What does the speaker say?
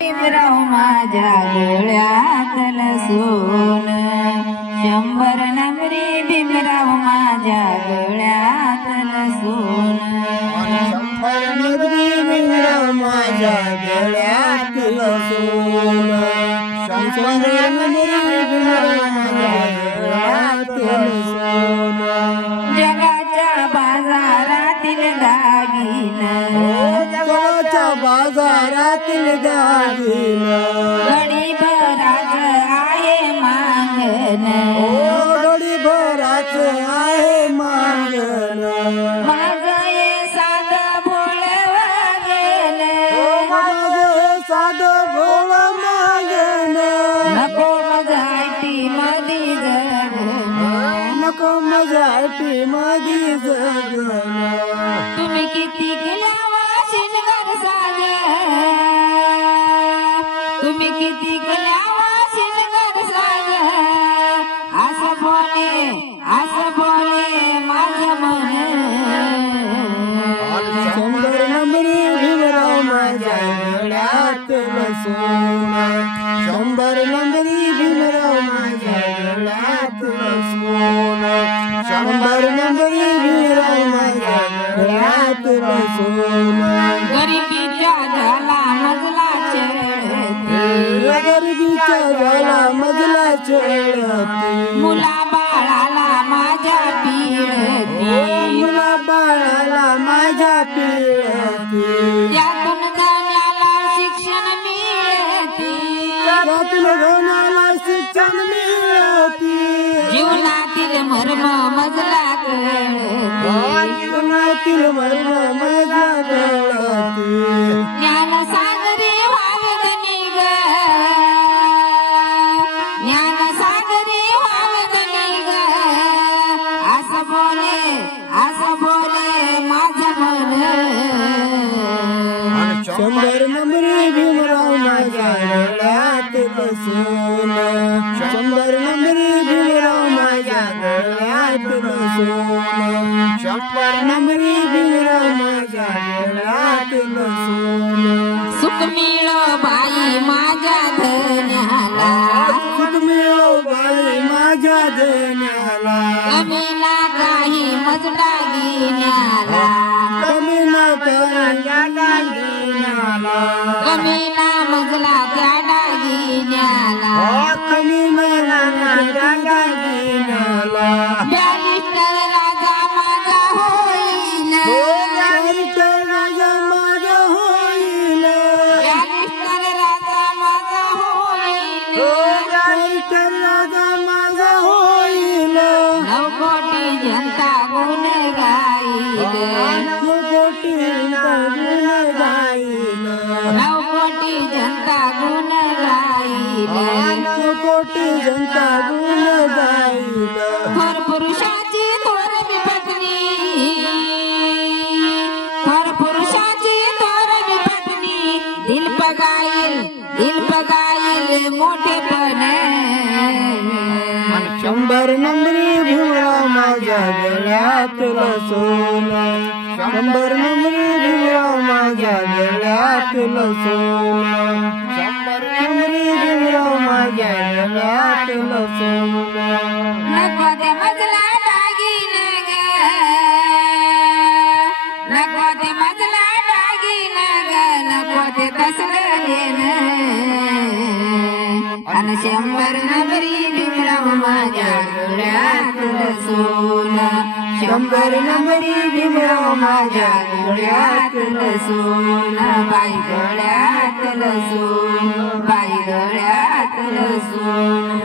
भीमराव माझ्या गळ्यातलं सोनं, 100 नंबरी भीमराव माझ्या गळ्यातलं सोनं, 100 नंबरी भीमराव माझ्या गळ्यातलं सोनं, 100 नंबरी भीमराव माझ्या गळ्यातलं सोनं. जगाच्या बाजारातील दागिनं, जगाच्या बाजारातील दागिनं, गडीभराच आहे मागणं, गडीभराच आहे मागणं. माझं हे साधं भोळं वागणं, माझं साधं भोळं मागणं. नको माझं आयटी मधी जगणं, नको माझं आयटी मधी जगणं. तुम्ही किती केल्यावा शिनगार सागर, तुम्ही किती केल्यावा शिनगार सागर, असं बोले माझं मन. 100 नंबरी भीमराव माझ्या गळ्यातलं सोनं, 100 नंबरी भीमराव माझ्या गळ्यातलं सोनं, 100 नंबरी भीमराव माझ्या गळ्यातलं सोनं. गरिबीच्या झाला मजला चढती, गरिबीच्या झाला मजला चढती, मुला बाळाला माझ्या पिळती, मुला बाळाला माझ्या पिळती. त्यातून जाण्याला शिक्षण मिळती, त्यातून जाण्याला शिक्षण मिळती. जीवनातील मर्म मजला कळती, जीवनातील मर्म मजला कळती. ज्ञान सागरी वावगणी ग, ज्ञान सागरी वावगणी ग, असं बोले माझं मन. 100 नंबरी भीमराव माझ्या गळ्यातलं सोनं, 100 नंबरी भीमराव माझ्या गळ्यातलं सोनं, 100 नंबरी भीमराव माझ्या गळ्यातलं सोनं. सुख मिळो बाई माझ्या धन्याला, सुख मिळो बाई माझ्या धन्याला, कमी ना काही मजला घेण्याला, कमी ना त्या दागिन्याला, कमी ना मजला त्या दागिन्याला, कमी ना त्या दागिन्याला. बॅरिस्टर राजा माझा होईल, बॅरिस्टर राजा माझा होईल, बॅरिस्टर राजा माझा होईल, बॅरिस्टर राजा माझा होईल. 9 कोटी जनता गुण गाईल, 9 कोटी जनता गुण गाईल, 9 कोटी जनता गुण गाईल. 9 कोटी जनता गुण गाईल. थोर पुरुषाची थोर विपत्नी, थोर पुरुषाची थोर विपत्नी, दिल पगाईल मोठेपण. 100 नंबरी भीमराव माझ्या गळ्यातलं सोनं, 100 नंबरी भीमराव माझ्या गळ्यातलं सोनं, 100 नंबरी भीमराव माझ्या गळ्यातलं सोनं. नको ते मजला दागिनं ग, नको ते मजला दागिनं ग, नको ते तसलं घेणं. अन 100 नंबरी भीमराव माझ्या गळ्यातलं सोनं, 100 नंबरी भीमराव माझ्या गळ्यातलं सोनं, बाई गळ्यातलं सोनं, बाई गळ्यातलं सोनं.